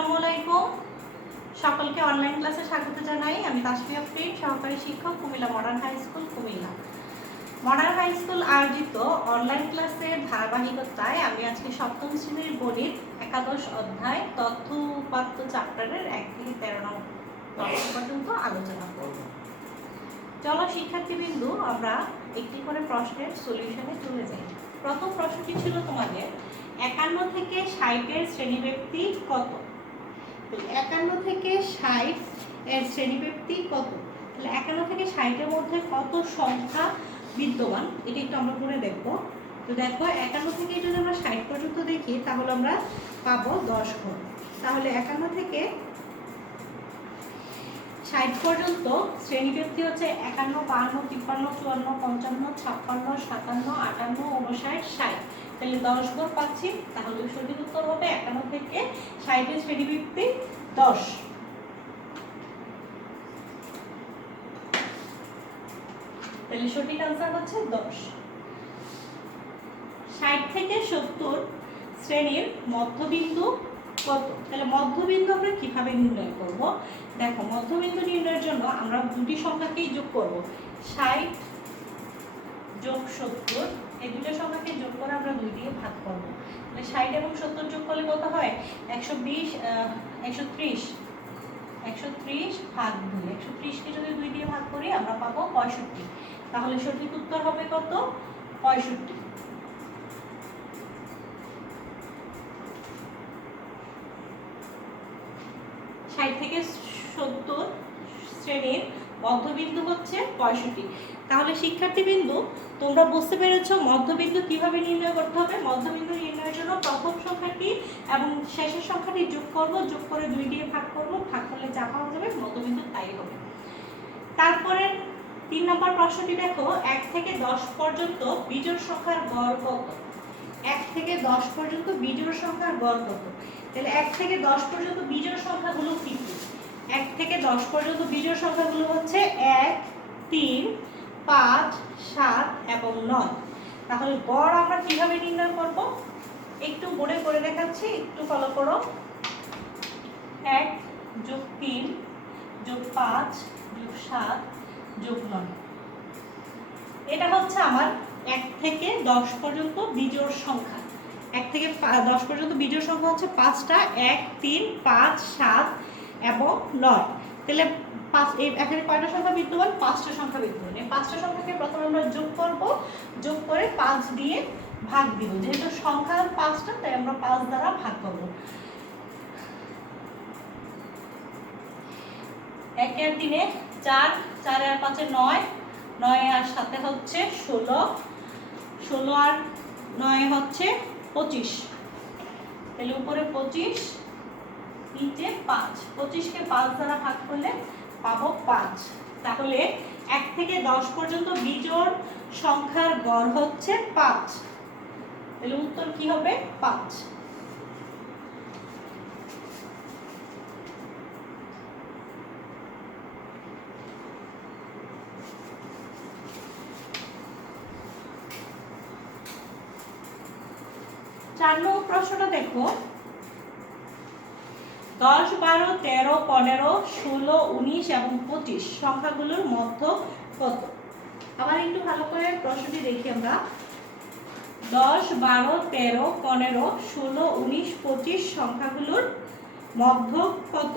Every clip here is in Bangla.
আসসালামু আলাইকুম। সকলকে অনলাইন ক্লাসে স্বাগত জানাই। আমি তাসফিয়া আফরিন, সহকারী শিক্ষক, Comilla modern high school, Comilla. Modern high school আয়োজিত অনলাইন ক্লাসের ধারাবাহিকতায় আমি আজকে সপ্তম শ্রেণীর গণিত একাদশ অধ্যায় তথ্য উপাত্ত চ্যাপ্টারের 1 থেকে 13 নং পর্যন্ত আলোচনা করব। চলো শিক্ষার্থীবৃন্দু, আমরা একটি করে প্রশ্নের সলিউশনে চলে যাই। প্রথম প্রশ্নটি ছিল তোমাদের 51 থেকে 60 এর শ্রেণীব্যক্তি কত? 51 থেকে 60 এর শ্রেণীব্যক্তি কত? তাহলে 51 থেকে 60 এর মধ্যে কত সংখ্যা বিদ্যমান, এটা একটু আমরা করে দেখব। তো দেখো, 51 থেকে যদি আমরা 60 পর্যন্ত দেখি তাহলে আমরা পাবো 10 ঘর। তাহলে 51 থেকে 60 পর্যন্ত শ্রেণীব্যক্তি হচ্ছে 51, 52, 53, 54, 55, 56, 57, 58, 59, 60। তাহলে 10 ঘর পাচ্ছি। তাহলে সঠিক উত্তর হবে 51 থেকে 60 এর শ্রেণীব্যক্তি 10। তাহলে সঠিক আনসার হচ্ছে 10। 60 থেকে 70 শ্রেণীর মধ্যবিন্দু কত? তাহলে মধ্যবিন্দু আমরা কিভাবে নির্ণয় করব? দেখো, মধ্যবিন্দু নির্ণয়ের জন্য আমরা দুটি সংখ্যাকেই যোগ করব। 60 যোগ 70, এই দুটো সংখ্যাকে যোগ করে আমরা 2 দিয়ে ভাগ করব। তাহলে 60 এবং 70 যোগ করলে কত হয়? 130 ভাগ 2। 130 কে যদি 2 দিয়ে ভাগ করি আমরা পাবো 65। তাহলে সঠিক উত্তর হবে কত? 65। থেকে 70 শ্রেণীর মধ্যবিন্দু হচ্ছে 65। তাহলে শিক্ষার্থীবৃন্দু, তোমরা বুঝতে পেরেছো মধ্যবিন্দু কিভাবে নির্ণয় করতে হবে। মধ্যবিন্দু নির্ণয়ের জন্য প্রথম সংখ্যাটি এবং শেষের সংখ্যাটি যোগ করব, যোগ করে 2 দিয়ে ভাগ করব, ভাগ করলে যা পাওয়া যাবে মধ্যবিন্দু তাই হবে। তারপরে 3 নম্বর প্রশ্নটি দেখো, 1 থেকে 10 পর্যন্ত বিজোড় সংখ্যার গড় কত? 1 থেকে 10 পর্যন্ত বিজোড় সংখ্যার গড় কত? তাহলে 1 থেকে 10 পর্যন্ত বিজোড় সংখ্যাগুলো কি কি? 1 থেকে 10 পর্যন্ত বিজোড় সংখ্যাগুলো হচ্ছে 1, 3, 5, 7 এবং 9। তাহলে গড় আমরা কিভাবে নির্ণয় করব? একটু বোর্ডে করে দেখাচ্ছি, একটু ফলো করো। 1 যোগ 3 যোগ 5 যোগ 7 যোগ 9। এটা হচ্ছে আমার 1 থেকে 10 পর্যন্ত বিজোড় সংখ্যা। 1 থেকে 10 পর্যন্ত বিজোড় সংখ্যা হচ্ছে 5টা, 1, 3, 5, 7 এবং 9। তাহলে এখানে কয়টা সংখ্যা বিদ্যমান? 5টা সংখ্যা বিদ্যমান। এই 5টা সংখ্যাকে প্রথমে আমরা যোগ করব, যোগ করে 5 দিয়ে ভাগ দিব। যেহেতু সংখ্যা 5টা তাই আমরা 5 দ্বারা ভাগ করব। 1 এর 3 4, 4 আর 5 9, 9 আর 7 হচ্ছে 16, 16 আর 9 হচ্ছে 25। তাহলে উপরে 25, নিচে 5। 25 কে 5 দ্বারা ভাগ করলে পাবো 5। তাহলে 1 থেকে 10 পর্যন্ত বিজোড় সংখ্যার গড় হচ্ছে 5। তাহলে উত্তর কি হবে? 5। চার নম্বর প্রশ্নটা দেখো, 10, 12, 13, 15, 16, 19 এবং 25 সংখ্যাগুলোর মধ্য কত? আবার একটু ভালো করে প্রশ্নটি দেখি আমরা। 10, 12, 13, 15, 16, 19, 25 সংখ্যাগুলোর মধ্য কত?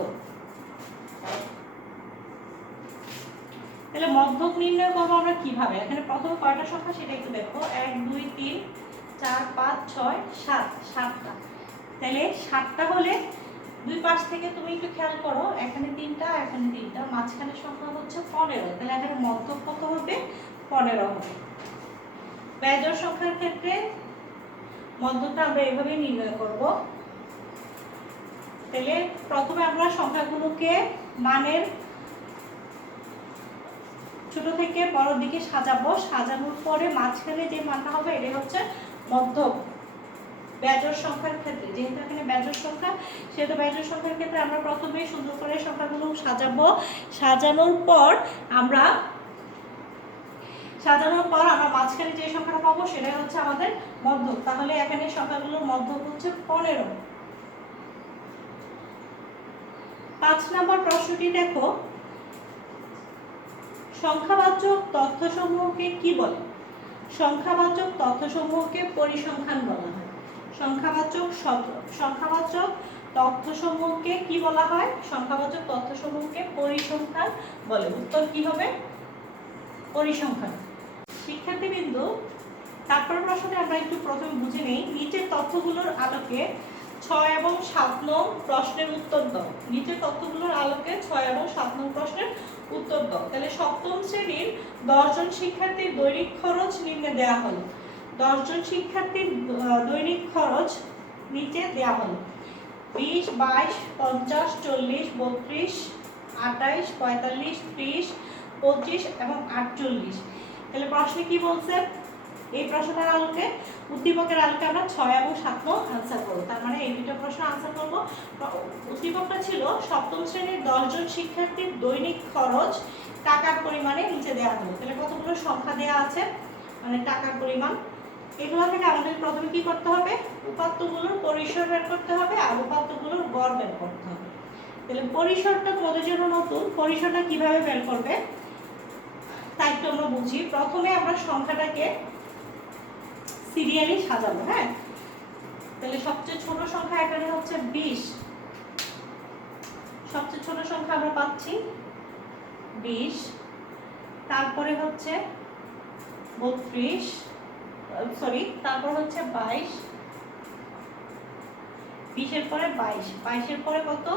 তাহলে মধ্যক নির্ণয় করবো আমরা কিভাবে? এখানে প্রথম কয়টা সংখ্যা সেটা একটু দেখো। 1, 2, 3, 4, 5, 6, 7, 7টা। তাহলে 7টা হলে দুই পাশ থেকে তুমি একটু খেয়াল করো, এখানে 3টা, এখানে 3টা, মাঝখানে সংখ্যা হচ্ছে 15। তাহলে এখানে মধ্যক কত হবে? 15 হবে। বেজোড় সংখ্যার ক্ষেত্রে মধ্যকটা আমরা এভাবে নির্ণয় করব। তাহলে প্রথমে আমরা সংখ্যাগুলোকে মানের ছোট থেকে বড় দিকে সাজাবো। সাজানোর পরে মাঝখানে যে মানটা হবে এটাই হচ্ছে মধ্যক। বেজোড় সংখ্যার ক্ষেত্রে, যেহেতু এখানে বেজোড় সংখ্যা, সেহেতু বেজোড় সংখ্যার ক্ষেত্রে আমরা প্রথমে সুন্দর করে সংখ্যাগুলো সাজাবো। সাজানোর পর আমরা মাঝখানে যে সংখ্যাটা পাবো সেটাই হচ্ছে আমাদের মধ্যক। তাহলে এখানে সংখ্যাগুলোর মধ্যক হচ্ছে 15। 5 নম্বর প্রশ্নটি দেখো, সংখ্যাবাচক তথ্যসমূহকে কি বলে? সংখ্যাবাচক তথ্যসমূহকে পরিসংখ্যান বলা হয়। সংখ্যাবাচক তথ্যসমূহকে কি বলা হয়? সংখ্যাবাচক তথ্যসমূহকে পরিসংখ্যান বলে। উত্তর কি হবে? পরিসংখ্যান। শিক্ষার্থীবৃন্দু, তারপর প্রশ্নে আমরা একটু প্রথমে বুঝে নেই, নিচের তথ্যগুলোর আলোকে 6 এবং 7 নং প্রশ্নের উত্তর দাও। নিচের তথ্যগুলোর আলোকে 6 এবং 7 নং প্রশ্নের উত্তর দাও। তাহলে সপ্তম শ্রেণীর 10 জন শিক্ষার্থীর দৈনিক খরচ নিম্নে দেওয়া হলো। 10 জন শিক্ষার্থীর দৈনিক খরচ নিচে দেওয়া হলো। 20, 22, 50, 40, 32, 28, 45, 30, 25 এবং 48। তাহলে প্রশ্নে কি বলছে? এই প্রশ্নটার আলোকে, উদ্দীপকের আলোকে আমরা 6 এবং 7 নং আনসার করব। তার মানে এই দুটো প্রশ্ন আনসার করব। উদ্দীপকটা ছিল সপ্তম শ্রেণীর 10 জন শিক্ষার্থীর দৈনিক খরচ টাকার পরিমাণে নিচে দেওয়া হলো। তাহলে কতগুলো সংখ্যা দেওয়া আছে, মানে টাকার পরিমাণ। এগুলো থেকে আমাদের প্রথমে কি করতে হবে? উপাত্তগুলোর পরিসর বের করতে হবে আর উপাত্তগুলোর গড় বের করতে হবে। তাহলে পরিসরটা তোমাদের জন্য নতুন, পরিসরটা কিভাবে বের করবে তাই একটু আমরা বুঝি। প্রথমে আমরা সংখ্যাটাকে সিরিয়ালি সাজাবো। হ্যাঁ, তাহলে সবচেয়ে ছোট সংখ্যা এখানে হচ্ছে 20। সবচেয়ে ছোট সংখ্যা আমরা পাচ্ছি 20। তারপরে হচ্ছে 32, তারপর হচ্ছে 22। 20 এর পরে 22, 22 এর পরে কত?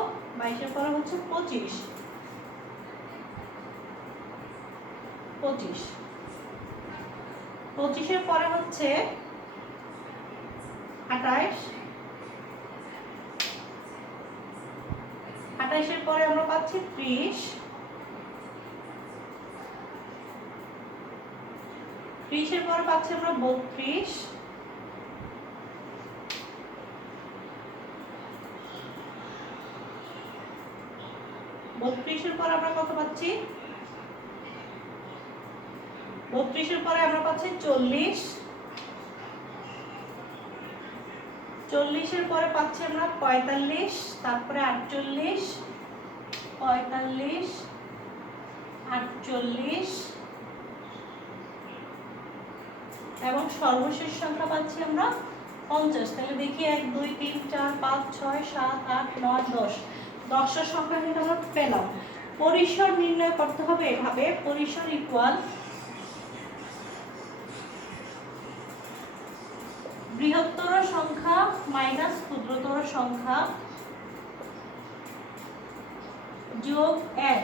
22 এর পরে হচ্ছে 25। 25 এর পরে হচ্ছে 28। 28 এর পরে আমরা পাচ্ছি 30। 30 এর পরে পাচ্ছি আমরা 32। 32 এর পরে আমরা কত পাচ্ছি? 32 এর পরে আমরা পাচ্ছি 40। 40 এর পরে পাচ্ছি আমরা 45, তারপরে 48, 45, 48 এবং সর্বশেষ সংখ্যা পাচ্ছি আমরা 50। তাহলে দেখি 1, 2, 3, 4, 5, 6, 7, 8, 9, 10। 10টার সংখ্যা কিন্তু আমরা পেলাম। পরিসর নির্ণয় করতে হবে এভাবে, পরিসর ইকুয়াল বৃহত্তর সংখ্যা মাইনাস ক্ষুদ্রতর সংখ্যা যোগ 1।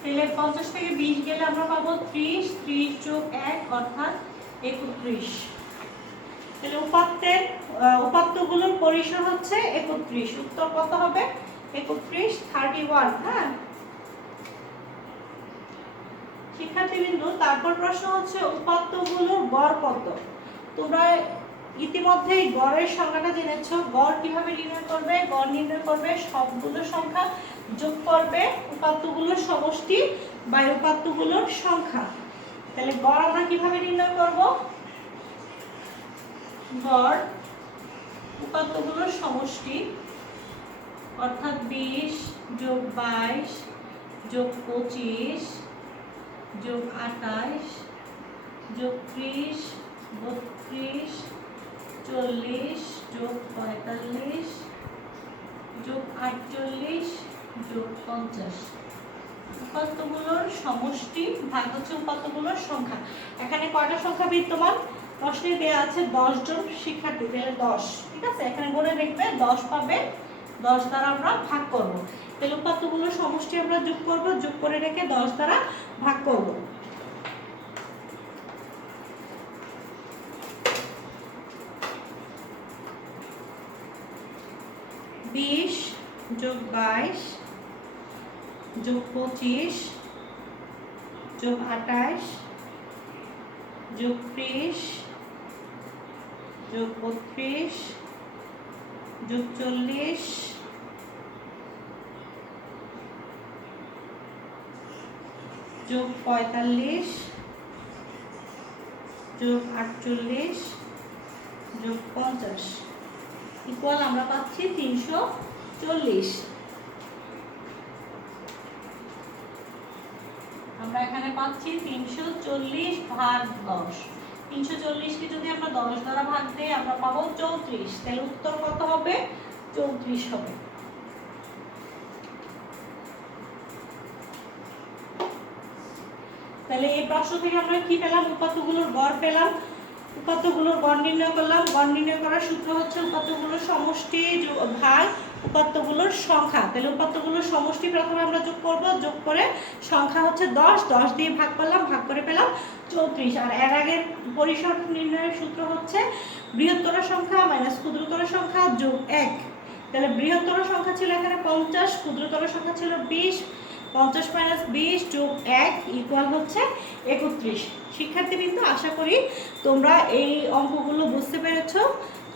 তাহলে 50 থেকে 20 গেলে আমরা পাবো 30, 30 যোগ 1 অর্থাৎ 31। তাহলে উপাত্তগুলোর পরিসর হচ্ছে 31। উত্তর কত হবে? 31, 31। হ্যাঁ শিক্ষার্থীবৃন্দু, তারপর প্রশ্ন হচ্ছে উপাত্তগুলোর গড় কত? তোমরা ইতিমধ্যেই গড়ের সংখ্যাটা জেনেছো। গড় কিভাবে নির্ণয় করবে? গড় নির্ণয় করবে সবগুলো সংখ্যা যোগ করবে উপাত্তগুলোর সমষ্টি বা উপাত্তগুলোর সংখ্যা। তাহলে গড় আমরা কিভাবে নির্ণয় করব? গড় উপাত্তগুলোর সমষ্টি অর্থাৎ 20 যোগ 22 যোগ 25 যোগ 28 যোগ 30 32 40 যোগ 45 যোগ 48 যোগ 50। উপাত্তগুলোর সমষ্টি ভাগ হচ্ছে উপাত্তগুলোর সংখ্যা। এখানে কয়টা সংখ্যা বিদ্যমান? প্রশ্নে দেওয়া আছে 10 জন শিক্ষার্থী, তাহলে 10। ঠিক আছে, এখানে বলে দেখবে 10 পাবে, 10 দ্বারা আমরা ভাগ করব। তাহলে উপাত্তগুলোর সমষ্টি আমরা যোগ করব, যোগ করে রেখে 10 দ্বারা ভাগ করব। 20 যোগ 22 যোগ 25 যোগ 28 যোগ 30 যোগ 32 যোগ 40 যোগ 45 যোগ 48 যোগ 50 ইকুয়াল আমরা পাচ্ছি 340। পাচ্ছি 340 ভাগ 10। 340কে যদি আমরা 10 দ্বারা ভাগ দিই আমরা পাবো 34। তাহলে উত্তর কত হবে? 34 হবে। তাহলে এই প্রশ্ন থেকে আমরা কি পেলাম? উপাত্তগুলোর গড় পেলাম। উপাত্তগুলোর গড় নির্ণয় করলাম। গড় নির্ণয় করার সূত্র হচ্ছে উপাত্তগুলোর সমষ্টি ভাগ উপাত্তগুলোর সংখ্যা। তাহলে উপাত্তগুলোর সমষ্টি প্রথমে আমরা যোগ করব, যোগ করে সংখ্যা হচ্ছে 10, 10 দিয়ে ভাগ করলাম, ভাগ করে পেলাম 34। আর এর আগের পরিসর নির্ণয়ের সূত্র হচ্ছে বৃহত্তর সংখ্যা মাইনাস ক্ষুদ্রতর সংখ্যা যোগ 1। তাহলে বৃহত্তর সংখ্যা ছিল এখানে 50, ক্ষুদ্রতর সংখ্যা ছিল 20। 50 মাইনাস 20 যোগ 1 ইকুয়াল হচ্ছে 31। শিক্ষার্থীবৃন্দ, আশা করি তোমরা এই অঙ্কগুলো বুঝতে পেরেছো।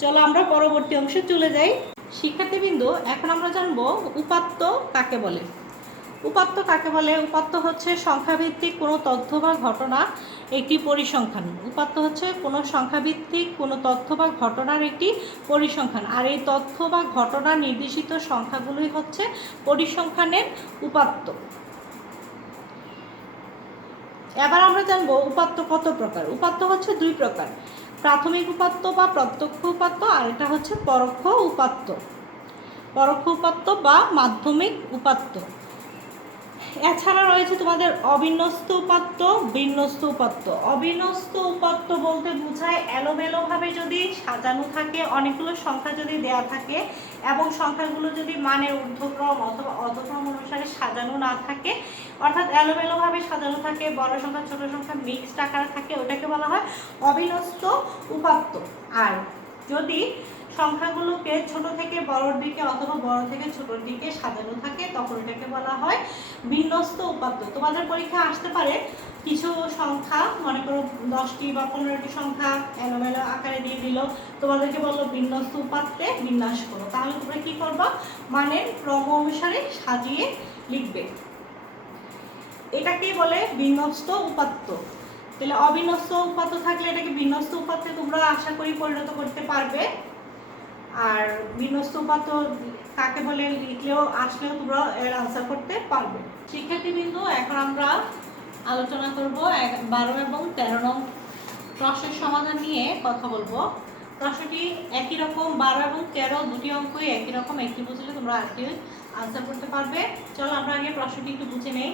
চলো আমরা পরবর্তী অংশে চলে যাই। শিক্ষার্থীবৃন্দ, এখন আমরা জানবো উপাত্ত কাকে বলে। উপাত্ত কাকে বলে? উপাত্ত হচ্ছে সংখ্যাভিত্তিক কোনো তথ্য বা ঘটনা একটি পরিসংখ্যান। উপাত্ত হচ্ছে কোনো সংখ্যাভিত্তিক কোনো তথ্য বা ঘটনার একটি পরিসংখ্যান। আর এই তথ্য বা ঘটনার নির্দেশিত সংখ্যাগুলোই হচ্ছে পরিসংখ্যানের উপাত্ত। এবার আমরা জানবো উপাত্ত কত প্রকার। উপাত্ত হচ্ছে দুই প্রকার, প্রাথমিক উপাত্ত বা প্রত্যক্ষ উপাত্ত, আর এটা হচ্ছে পরোক্ষ উপাত্ত। পরোক্ষ উপাত্ত বা মাধ্যমিক উপাত্ত। এছাড়া রয়েছে তোমাদের অবিন্যস্ত উপাত্ত, বিন্যস্ত উপাত্ত। অবিন্যস্ত উপাত্ত বলতে বোঝায় এলোমেলোভাবে যদি সাজানো থাকে, অনেকগুলো সংখ্যা যদি দেয়া থাকে এবং সংখ্যাগুলো যদি মানের ঊর্ধ্বক্রম অথবা অধক্রম অনুসারে সাজানো না থাকে, অর্থাৎ এলোমেলোভাবে সাজানো থাকে, বড় সংখ্যা ছোট সংখ্যা মিক্সড আকারে থাকে, ওটাকে বলা হয় অবিন্যস্ত উপাত্ত। আর যদি সংখ্যাগুলোকে ছোট থেকে বড়র দিকে অথবা বড় থেকে ছোটর দিকে সাজানো থাকে তখন এটাকে বলা হয় বিন্যস্ত উপাত্ত। তোমাদের পরীক্ষা আসতে পারে কিছু সংখ্যা, মনে করো 10টি বা 15টি সংখ্যা এলোমেলো আকারে দিয়ে দিল, তোমাদেরকে বললো বিন্যস্ত উপাত্তে বিন্যাস করো। তাহলে তোমরা কি করবা? মানের ক্রম অনুসারে সাজিয়ে লিখবে। এটাকেই বলে বিন্যস্ত উপাত্ত। তাহলে অবিন্যস্ত উপাত্ত থাকলে এটাকে বিন্যস্ত উপাত্তে তোমরা আশা করি পরিণত করতে পারবে। আর বিন্যস্ত উপাত্ত কাকে বলে লিখলেও আসলেও তোমরা এর আনসার করতে পারবে। শিক্ষার্থীবৃন্দ, এখন আমরা আলোচনা করব 12 এবং 13 নং প্রশ্নের সমাধান নিয়ে কথা বলবো। প্রশ্নটি একই রকম, 12 এবং 13 দুটি অঙ্কই একই রকম, একটি বুঝলে তোমরা আরেকটি আনসার করতে পারবে। চলো আমরা আগে প্রশ্নটি একটু বুঝে নেই।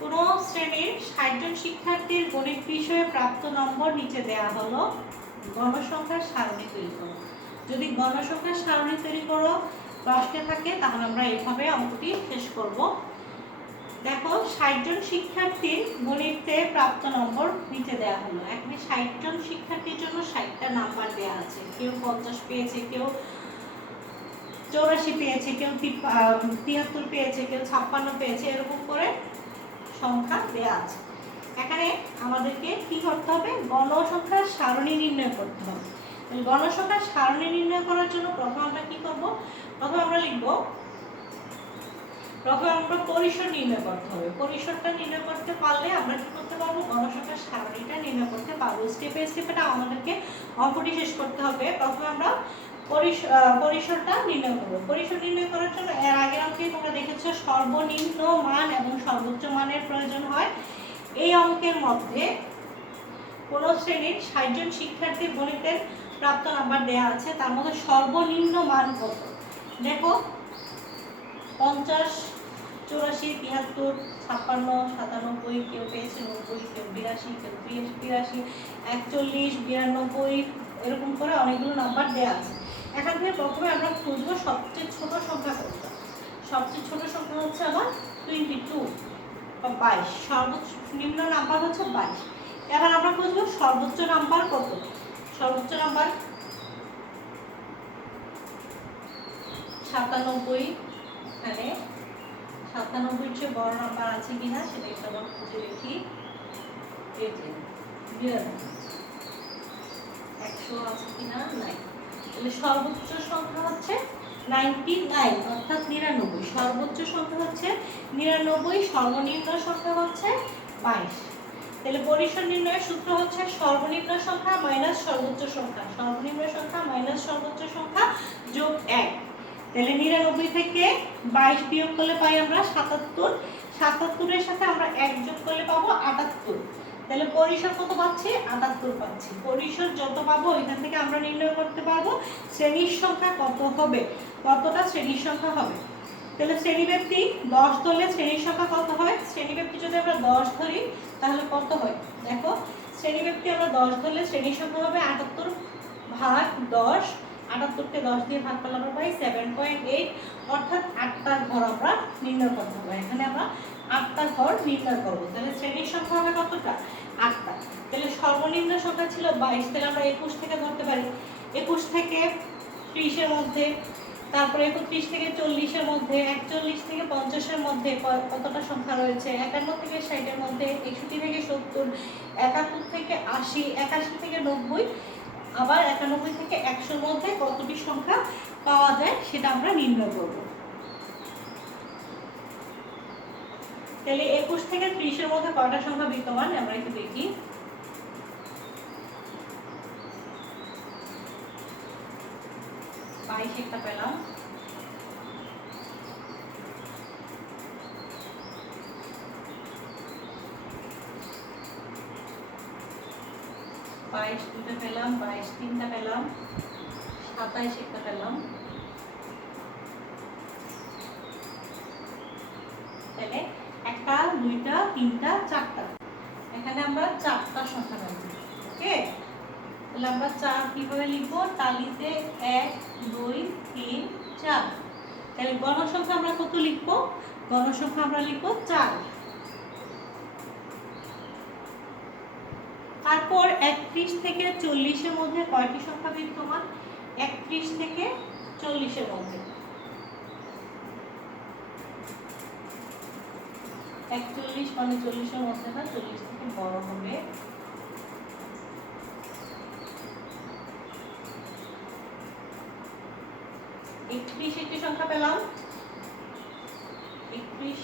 কোনো শ্রেণীর 60 জন শিক্ষার্থীর গণিত বিষয়ে প্রাপ্ত নম্বর নিচে দেওয়া হলো। গণসংখ্যার সারণী তৈরি করো। যদি গণসংখ্যার সারণী তৈরি করো প্রশ্নে থাকে তাহলে আমরা এইভাবে অঙ্কটি শেষ করব। দেখো, 60 জন শিক্ষার্থীর গণিতে প্রাপ্ত নম্বর নিচে দেওয়া হলো। এখানে 60 জন শিক্ষার্থীর জন্য 60টা নাম্বার দেওয়া আছে। কেউ 50 পেয়েছে, কেউ 84 পেয়েছে, কেউ 73 পেয়েছে, কেউ 56 পেয়েছে, এরকম করে সংখ্যা দেওয়া আছে। এখানে আমাদেরকে কি করতে হবে? গণসংখ্যার সারণী নির্ণয় করতে হবে। গণসংখ্যার সারণী নির্ণয় করার জন্য প্রথমে আমরা কি করব? প্রথমে আমরা লিখব, প্রথমে আমরা পরিসর নির্ণয় করতে হবে। পরিসরটা নির্ণয় করতে পারলে আমরা কি করতে পারবো? গণসংখ্যার সারণীটা নির্ণয় করতে পারবো। স্টেপে স্টেপে আমাদেরকে অঙ্কটি শেষ করতে হবে। প্রথমে আমরা পরিসরটা নির্ণয় করব। পরিসর নির্ণয় করার জন্য এর আগের অঙ্কে তোমরা দেখেছো সর্বনিম্ন মান এবং সর্বোচ্চ মানের প্রয়োজন হয়। এই অঙ্কের মধ্যে কোন শ্রেণীর 60 জন শিক্ষার্থীর গণিতের প্রাপ্ত নাম্বার দেয়া আছে, তার মধ্যে সর্বনিম্ন মান কত? দেখো, 50, 84, 73, 56, 97, কেউ পেয়েছে 90, কেউ 82, কেউ 83, 41, 92, এরকম করে অনেকগুলো নাম্বার দেয়া আছে। এখান থেকে প্রথমে আমরা খুঁজবো সবচেয়ে ছোট সংখ্যা কোনটা। সবচেয়ে ছোট সংখ্যা হচ্ছে আমার 22 বা 22। সর্বনিম্ন নাম্বার হচ্ছে 22। এবার আমরা খুঁজবো সর্বোচ্চ নাম্বার কত। সর্বোচ্চ নাম্বার 97। এখানে 97 চেয়ে বড় নাম্বার আছে কিনা সেটা একটু আমরা খুঁজে দেখি। এই যে 100 আছে কিনা? নাই। তাহলে সর্বোচ্চ সংখ্যা হচ্ছে 99, অর্থাৎ 99। সর্বোচ্চ সংখ্যা হচ্ছে 99, সর্বনিম্ন সংখ্যা হচ্ছে 22। তাহলে পরিসর নির্ণয়ের সূত্র হচ্ছে সর্বনিম্ন সংখ্যা মাইনাস সর্বোচ্চ সংখ্যা, সর্বনিম্ন সংখ্যা মাইনাস সর্বোচ্চ সংখ্যা যোগ 1। তাহলে 99 থেকে 22 বিয়োগ করলে পাই আমরা 77। 77-এর সাথে আমরা 1 যোগ করলে পাবো 78। তাহলে পরিসর কত পাচ্ছি? 78 পাচ্ছি। পরিসর যত পাবো এখান থেকে আমরা নির্ণয় করতে পারবো শ্রেণীর সংখ্যা কত হবে, কতটা শ্রেণীর সংখ্যা হবে। তাহলে শ্রেণীব্যাপ্তি 10 ধরলে শ্রেণীর সংখ্যা কত হয়? শ্রেণীব্যাপ্তি যদি আমরা 10 ধরি তাহলে কত হয় দেখো, শ্রেণীব্যাপ্তি আমরা 10 ধরলে শ্রেণীর সংখ্যা হবে 78 ভাগ 10। 78 কে 10 দিয়ে ভাগ করলে আমরা পাই 7.8, অর্থাৎ 8টা ঘর আমরা নির্ণয় করতে হবে। এখানে আমরা 8টা ঘর নির্ণয় করব। তাহলে শ্রেণীর সংখ্যা হবে কতটা? 8টা। তাহলে সর্বনিম্ন সংখ্যা ছিল 22, তাহলে আমরা 21 থেকে ধরতে পারি। 21 থেকে 30 এর মধ্যে, তারপরে 31 থেকে 40 এর মধ্যে, 41 থেকে 50 এর মধ্যে কতটা সংখ্যা রয়েছে, 51 থেকে 60 এর মধ্যে, 61 থেকে 70, 71 থেকে 80, 81 থেকে 90, আবার 91 থেকে 100 এর মধ্যে কতটি সংখ্যা পাওয়া যায় সেটা আমরা নির্ণয় করব। তাহলে 21 থেকে 30 এর মধ্যে কয়টা সংখ্যা বিদ্যমান আমরা একটু দেখি। 22 একটা পেলাম, 22 দুটো পেলাম, 22 তিনটা পেলাম, 27 একটা পেলাম। তাহলে একটা, দুইটা, তিনটা, চারটা, এখানে আমরা 4টা সংখ্যা পাবো। ওকে, তাহলে আমরা 4 কিভাবে লিখবো? তালিতে 1 2 3 4। তাহলে গণসংখ্যা আমরা কত লিখবো? গণসংখ্যা আমরা লিখবো 4। তারপর 31 থেকে 40 এর মধ্যে কয়টি সংখ্যা বিদ্যমান? 31 থেকে 40 এর মধ্যে 41 মানে 40 এর মধ্যে না, 40 থেকে বড় হবে। একটি সংখ্যা পেলাম, 31।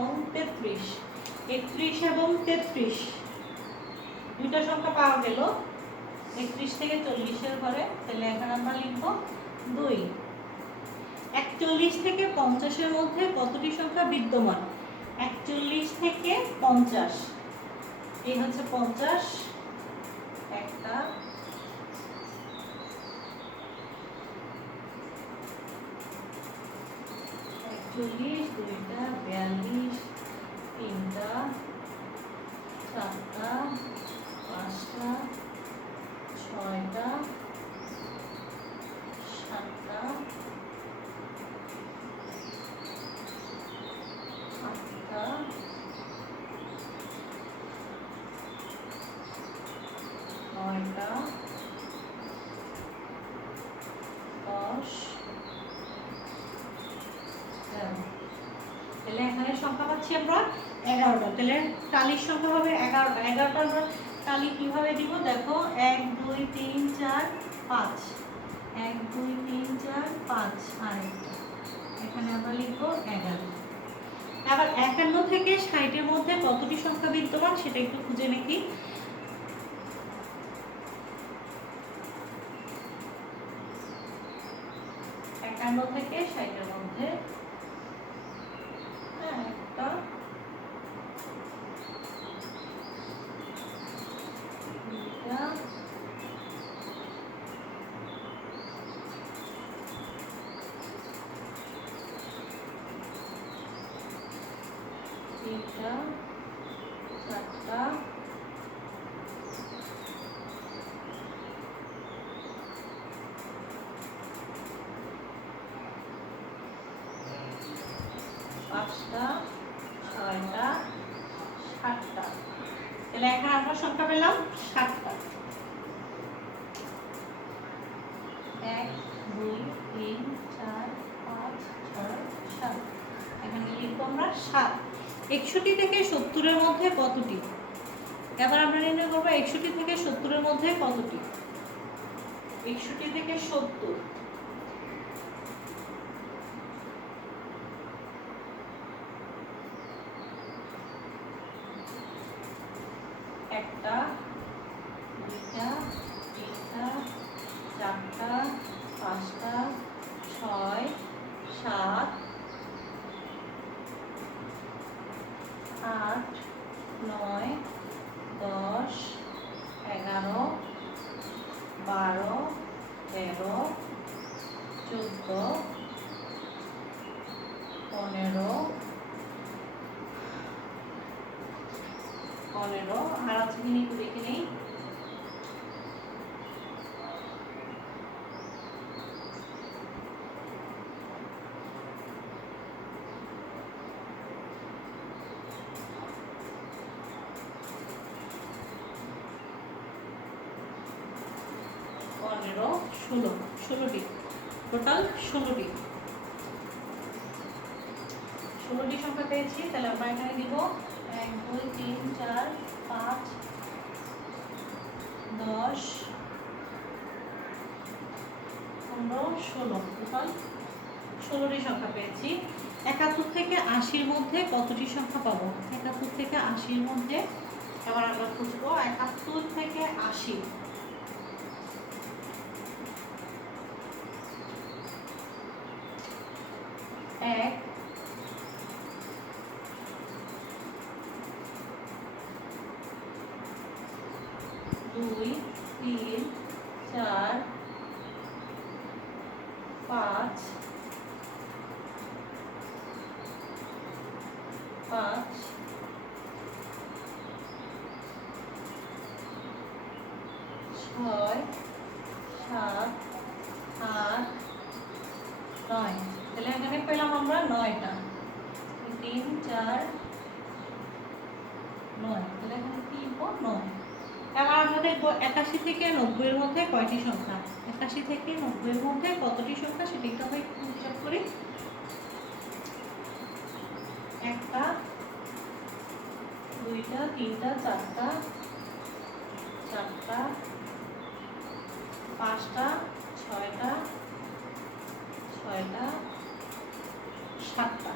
এবং 33, 31 এবং 33 দুইটা সংখ্যা পাওয়া গেল 31 থেকে 40 এর ঘরে। তাহলে এখানে আমরা লিখব 2। 41 থেকে 50 এর মধ্যে কতটি সংখ্যা বিদ্যমান? 41 থেকে 50, এই হচ্ছে 50, একটা, 41, দুইটা, 42, তিনটা, 4টা, 5টা, 6টা, 7টা, 8টা, 9টা, 10, 11। তাহলে এখানে সংখ্যা পাচ্ছি আমরা 11টা। তাহলে টালির সংখ্যা হবে 11টা। 11টা আমরা টালি কিভাবে দিব দেখো, 1 2 3 4 5, 1 2 3 4 5, আর এখানে আমরা লিখব 11। আবার 51 থেকে 60 এর মধ্যে কতটি সংখ্যা বিদ্যমান সেটা একটু খুঁজে দেখি। 51 থেকে 60 এর মধ্যে একটা, দুইটা, তিনটা, 4টা, 5টা, 6টা, 7টা। তাহলে এখানে আমরা সংখ্যা পেলাম 7টা। 1 2 3 4 5 6 7, এখানে লিখবো আমরা 7। 61 থেকে 70 এর মধ্যে কতটি? এবার আমরা নির্ণয় করবো 61 থেকে 70-এর মধ্যে কতটি। 61 থেকে 70, একটা, দুইটা, তিনটা, চারটা, পাঁচটা, ছয়, সাত, আট, নয়, 10, 11, 12, 13, 14, 15, 15 আর আছে কিনা একটু দেখে নেই। পনেরো, 16, 16টি, টোটাল 16টি সংখ্যা পেয়েছি। তাহলে আমরা এখানে দিব 1, 2, 3, 4, 5, 10, 15, 16, টোটাল 16টি সংখ্যা পেয়েছি। 71 থেকে 80-র মধ্যে কতটি সংখ্যা পাবো? 71 থেকে 80-র মধ্যে এবার আমরা খুঁজবো 71 থেকে 80। 1, 2, 3, 4, 5, 6, 7, 8, 9। তাহলে এখানে পেলাম আমরা 9টা, 3, 4, 9। তাহলে এখানে কি লিখবো? 9। এবার আমরা দেখবো 81 থেকে 90-এর মধ্যে কয়টি সংখ্যা। 81 থেকে 90-এর মধ্যে কতটি সংখ্যা সেটা একটু আমরা হিসাব করি। একটা, দুইটা, তিনটা, চারটা, পাঁচটা, ছয়টা, 7টা।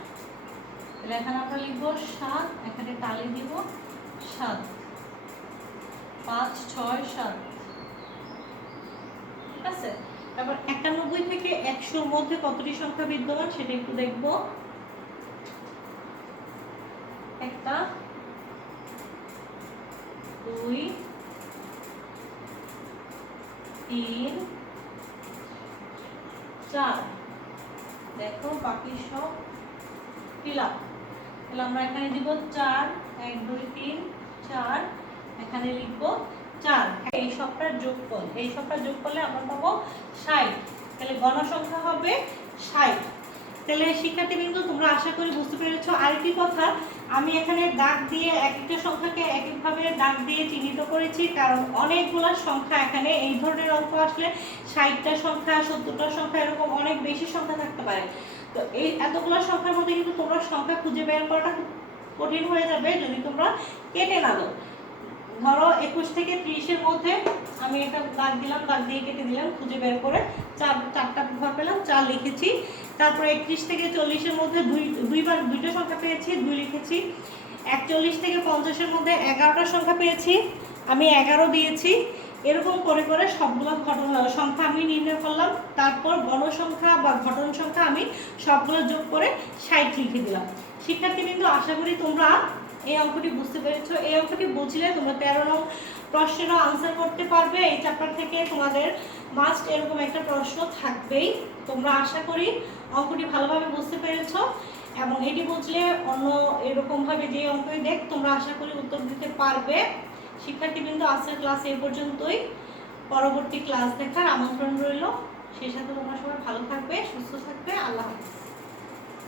তাহলে এখানে আমরা লিখবো 7, এখানে তালি দিব 7, 5, 6, 7। ঠিক আছে। তারপর 91 থেকে 100-র মধ্যে কতটি সংখ্যা বিদ্যমান সেটা একটু দেখবো। একটা, 2, 3, 4। দেখো বাকি সব ফিলআপ। তাহলে আমরা এখানে দিব 4, 1, 2, 3, 4, এখানে লিখবো 4। এই সবটার যোগফল, এই সবটার যোগ করলে আমরা পাবো 60। তাহলে গণসংখ্যা হবে 60। তাহলে শিক্ষার্থীবৃন্দ তোমরা আশা করি বুঝতে পেরেছো। আরেকটি কথা, আমি এখানে দাগ দিয়ে এক একটা সংখ্যাকে এক একভাবে দাগ দিয়ে চিহ্নিত করেছি, কারণ অনেকগুলো সংখ্যা এখানে এই ধরনের অঙ্ক আসলে 60টা সংখ্যা, 70টা সংখ্যা, এরকম অনেক বেশি সংখ্যা থাকতে পারে। তো এই এতগুলো সংখ্যার মধ্যে কিন্তু তোমরা সংখ্যা খুঁজে বের করাটা খুব কঠিন হয়ে যাবে যদি তোমরা কেটে না দাও। ধরো 21 থেকে 30-এর মধ্যে আমি একটা দাগ দিলাম, দাগ দিয়ে কেটে দিলাম, খুঁজে বের করে চারটা ঘর পেলাম, 4 লিখেছি। তারপরে 31 থেকে 40-এর মধ্যে দুইবার দুইটা সংখ্যা পেয়েছি, 2 লিখেছি। 41 থেকে 50-এর মধ্যে 11টা সংখ্যা পেয়েছি, আমি 11 দিয়েছি। এরকম করে করে সবগুলো সংখ্যা আমি নির্ণয় করলাম। তারপর গণসংখ্যা বা ঘটন সংখ্যা আমি সবগুলো যোগ করে 60 লিখে দিলাম। শিক্ষার্থীবৃন্দ আশা করি তোমরা এই অঙ্কটি বুঝতে পেরেছো। এই অঙ্কটি বুঝলে তোমরা 13 নং প্রশ্নেরও আনসার করতে পারবে। এই চ্যাপ্টার থেকে তোমাদের মাস্ট এরকম একটা প্রশ্ন থাকবেই। তোমরা আশা করি অঙ্কটি ভালোভাবে বুঝতে পেরেছো এবং এটি বুঝলে অন্য এরকমভাবে যে অঙ্কই দেখ তোমরা আশা করি উত্তর দিতে পারবে। শিক্ষার্থীবৃন্দ আজকের ক্লাস এই পর্যন্তই। পরবর্তী ক্লাস দেখার আমন্ত্রণ রইল। সেই সাথে তোমরা সবাই ভালো থাকবে, সুস্থ থাকবে। আল্লাহ হাফেজ।